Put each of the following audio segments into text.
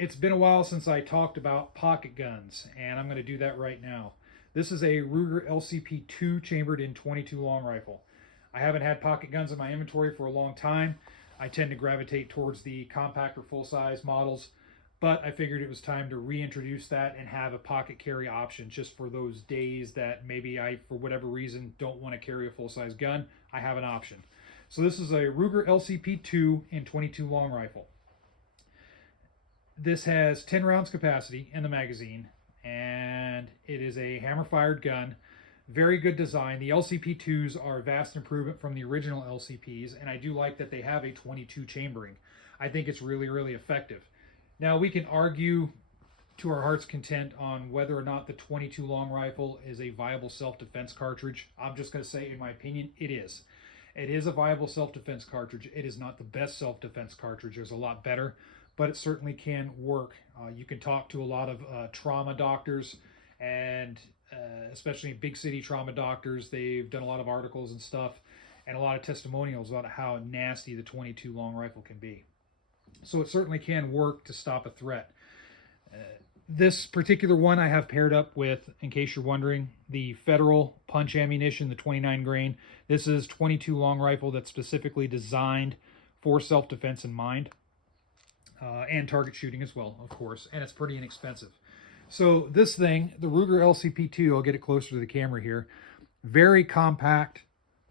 It's been a while since I talked about pocket guns, and I'm going to do that right now. This is a Ruger LCP 2 chambered in 22 long rifle. I haven't had pocket guns in my inventory for a long time. I tend to gravitate towards the compact or full-size models, but I figured it was time to reintroduce that and have a pocket carry option just for those days that maybe I, for whatever reason, don't want to carry a full-size gun. I have an option. So this is a Ruger LCP 2 in 22 long rifle. This has 10 rounds capacity in the magazine, and it is a hammer-fired gun. Very good design. The LCP2s are a vast improvement from the original LCPs, and I do like that they have a 22 chambering. I think it's really, really effective. Now, we can argue to our heart's content on whether or not the 22 long rifle is a viable self-defense cartridge. I'm just going to say, in my opinion, it is. It is a viable self-defense cartridge. It is not the best self-defense cartridge. There's a lot better, but it certainly can work. You can talk to a lot of trauma doctors, and especially big city trauma doctors. They've done a lot of articles and stuff and a lot of testimonials about how nasty the 22 long rifle can be. So it certainly can work to stop a threat. This particular one I have paired up with, in case you're wondering, the Federal punch ammunition, the 29 grain. This is 22 long rifle that's specifically designed for self-defense in mind. And target shooting as well, of course, and it's pretty inexpensive. So this thing, the Ruger LCP2, I'll get it closer to the camera here, very compact,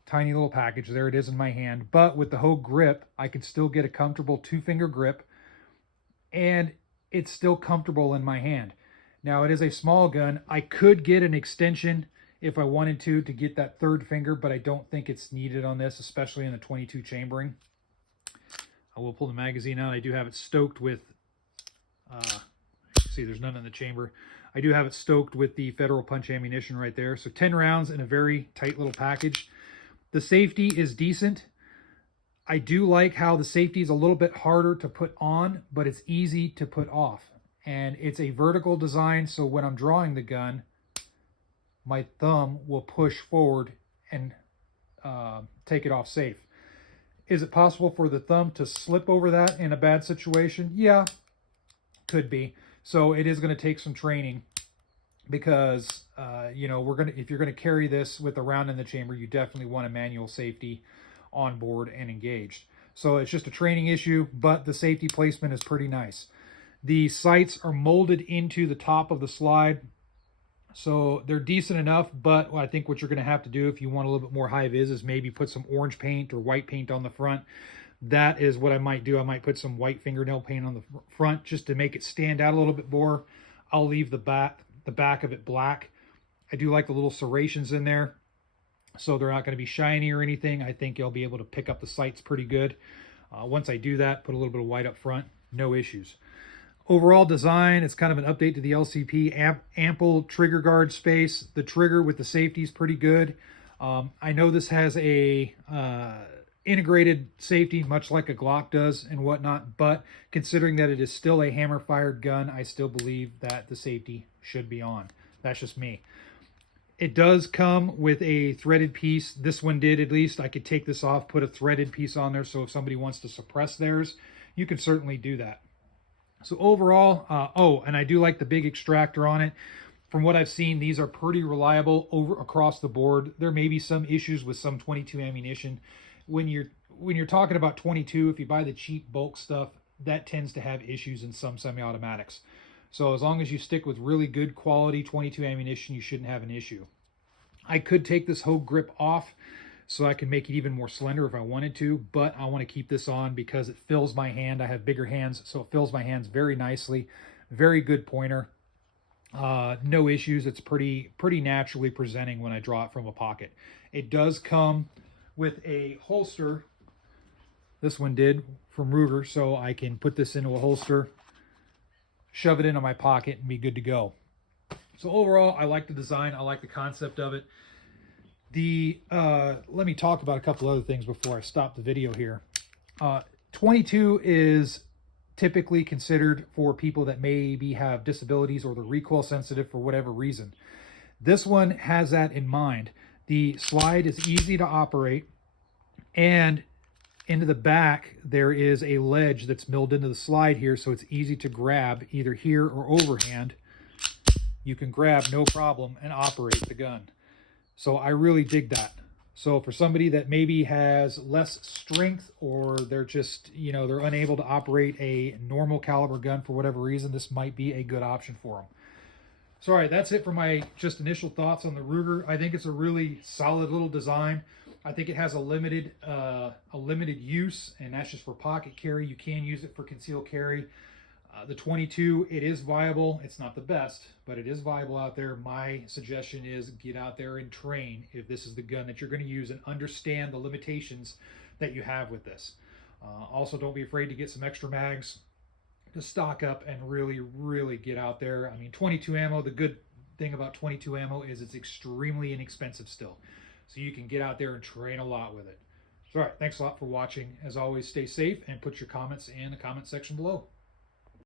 tiny little package. There it is in my hand, but with the Hogue grip, I can still get a comfortable 2-finger grip, and it's still comfortable in my hand. Now, it is a small gun. I could get an extension if I wanted to get that 3rd finger, but I don't think it's needed on this, especially in the 22 chambering. I will pull the magazine out. I do have it stoked with, see, there's none in the chamber. I do have it stoked with the Federal punch ammunition right there. So 10 rounds in a very tight little package. The safety is decent. I do like how the safety is a little bit harder to put on, but it's easy to put off. And it's a vertical design, so when I'm drawing the gun, my thumb will push forward and take it off safe. Is it possible for the thumb to slip over that in a bad situation? Yeah, could be. So it is going to take some training because, you know, if you're going to carry this with a round in the chamber, you definitely want a manual safety on board and engaged. So it's just a training issue, but the safety placement is pretty nice. The sights are molded into the top of the slide, so they're decent enough, but I think what you're going to have to do if you want a little bit more high vis is maybe put some orange paint or white paint on the front. That is what I might do. I might put some white fingernail paint on the front just to make it stand out a little bit more. I'll leave the back of it black. I do like the little serrations in there, so they're not going to be shiny or anything. I think you'll be able to pick up the sights pretty good. Once I do that, put a little bit of white up front, no issues. Overall design, it's kind of an update to the LCP. Ample trigger guard space. The trigger with the safety is pretty good. I know this has a integrated safety, much like a Glock does and whatnot, but considering that it is still a hammer-fired gun, I still believe that the safety should be on. That's just me. It does come with a threaded piece. This one did, at least. I could take this off, put a threaded piece on there, so if somebody wants to suppress theirs, you can certainly do that. So overall, oh, and I do like the big extractor on it. From what I've seen, these are pretty reliable across the board. There may be some issues with some 22 ammunition. When you're talking about 22, if you buy the cheap bulk stuff, that tends to have issues in some semi-automatics. So as long as you stick with really good quality 22 ammunition, you shouldn't have an issue. I could take this Hogue grip off so I can make it even more slender if I wanted to, but I want to keep this on because it fills my hand. I have bigger hands, so it fills my hands very nicely. Very good pointer. No issues. It's pretty naturally presenting when I draw it from a pocket. It does come with a holster. This one did, from Ruger, so I can put this into a holster, shove it into my pocket, and be good to go. So overall, I like the design. I like the concept of it. Let me talk about a couple other things before I stop the video here. 22 is typically considered for people that maybe have disabilities or they're recoil sensitive for whatever reason. This one has that in mind. The slide is easy to operate, and into the back, there is a ledge that's milled into the slide here, so it's easy to grab either here or overhand. You can grab no problem and operate the gun. So I really dig that. So for somebody that maybe has less strength, or they're just, you know, they're unable to operate a normal caliber gun for whatever reason, this might be a good option for them. So, all right, that's it for my just initial thoughts on the Ruger. I think it's a really solid little design. I think it has a limited use, and that's just for pocket carry. You can use it for concealed carry. The 22, it is viable. It's not the best, but it is viable out there. My suggestion is get out there and train if this is the gun that you're going to use, and understand the limitations that you have with this. Also, don't be afraid to get some extra mags to stock up and really get out there. I mean, 22 ammo, the good thing about 22 ammo is it's extremely inexpensive still. So you can get out there and train a lot with it. So, all right, thanks a lot for watching. As always, stay safe and put your comments in the comment section below.